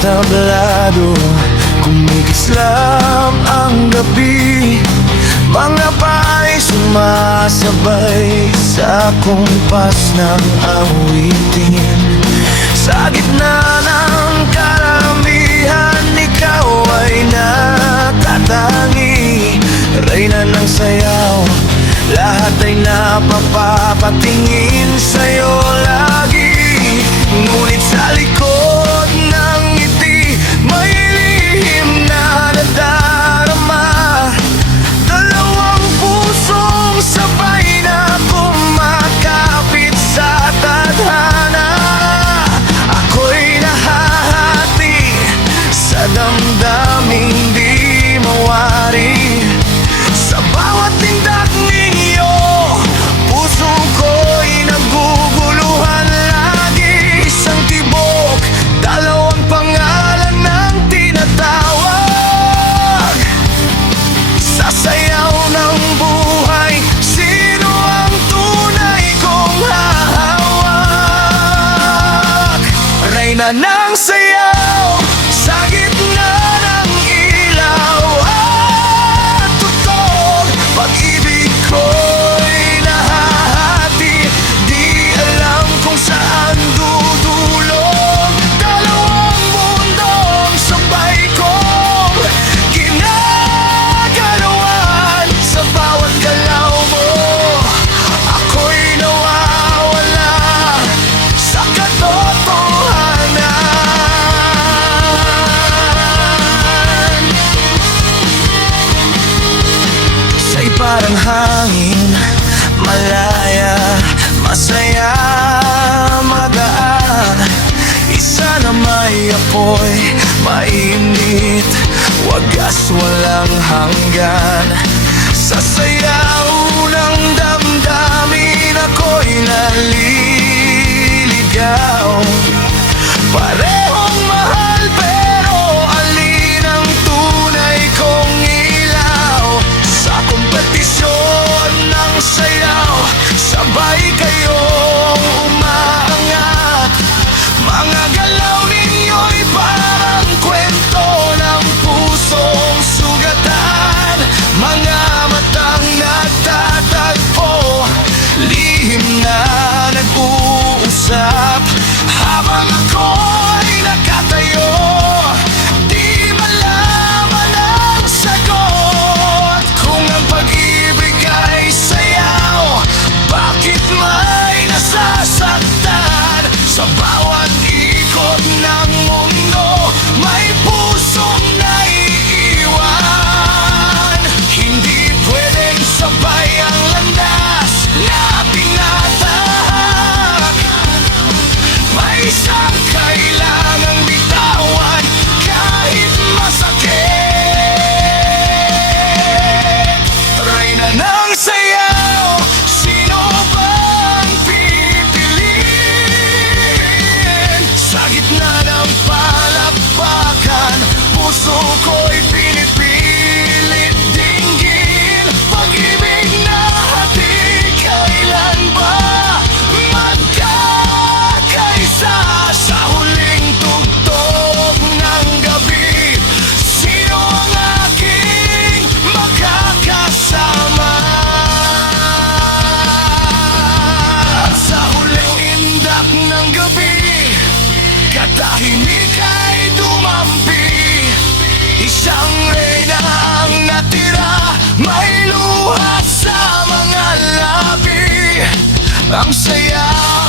tablado, kumikislap ang gabi. Mga paay sumasabay sa kumpas ng awitin. Sa gitna ng karamihan, ikaw ay natatangi. Reyna ng sayaw, lahat ay napapatingin sa'yo lagi. Ngunit sa likod ng ngiti, may lihim na nadarama. Dalawang pusong sabay na kumakapit sa tadhana. Ako'y nahahati sa damdaming di mawari. Sa bawat tindak ninyo, puso ko'y naguguluhan lagi. Isang tibok, dalawang pangalan ng tinatawag. Sa sayaw ng buhay, sino ang tunay kong hahawak? Reyna ng sayaw, sa gitna ng ilaw at tutok, pag-ibig ko'y nahahati. Di alam kung saan dudulog. Dalawang mundong sabay kong ginagalawan. Sa bawat galaw mo, ako'y nawawala sa katotohanan. Sa'y parang hangin, malaya, masaya, magaan. Isa na may apoy, mainit, wagas, walang hanggan. Sa sayaw ng damdamin, ako'y naliligaw. Parehong mahal, pero alin ang tunay kong ilaw? Sa kompetisyon ng sayaw, sabay kayong umaangat. Mga galaw ninyo'y parang kwento ng pusong sugatan. Mga matang nagtatagpo, lihim na nag-uusap. Habang ako'y nakatayo, di malaman ang sagot. Kung ang pag-ibig ay sayaw, bakit may nasasaktan? Sa bawat ikot ng mundo, may pusong naiiwan. Hindi pwedeng sabay ang landas na tinatahak. May isang kailangang bitawan kahit masakit. Reyna ng sayaw, sino bang pipiliin? Sa gitna ng palakpakan, puso ko'y pinipilit dinggin. Pag-ibig na hati, kailan ba magkakaisa? Sa huling tugtog ng gabi, sino ang aking makakasama? At sa huling indak ng gabi, katahimik ay dumampi. Isang reyna ang natira, may luha sa mga labi. Ang sayaw